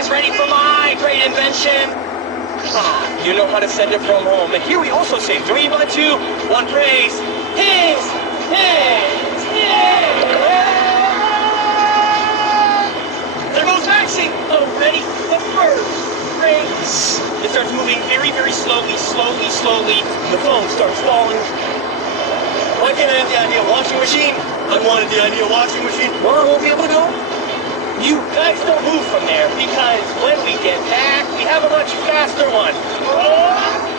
is ready for my great invention. Ah, you know how to send it from home. And here we also say 3 by 2, 1 praise. His, there goes Maxi, already the first praise. It starts moving very, very slowly. The phone starts falling. Why can't I have the idea of washing machine? I wanted the idea of washing machine. Well, I won't be able to go. You guys don't move from there because when we get back, we have a much faster one. Oh!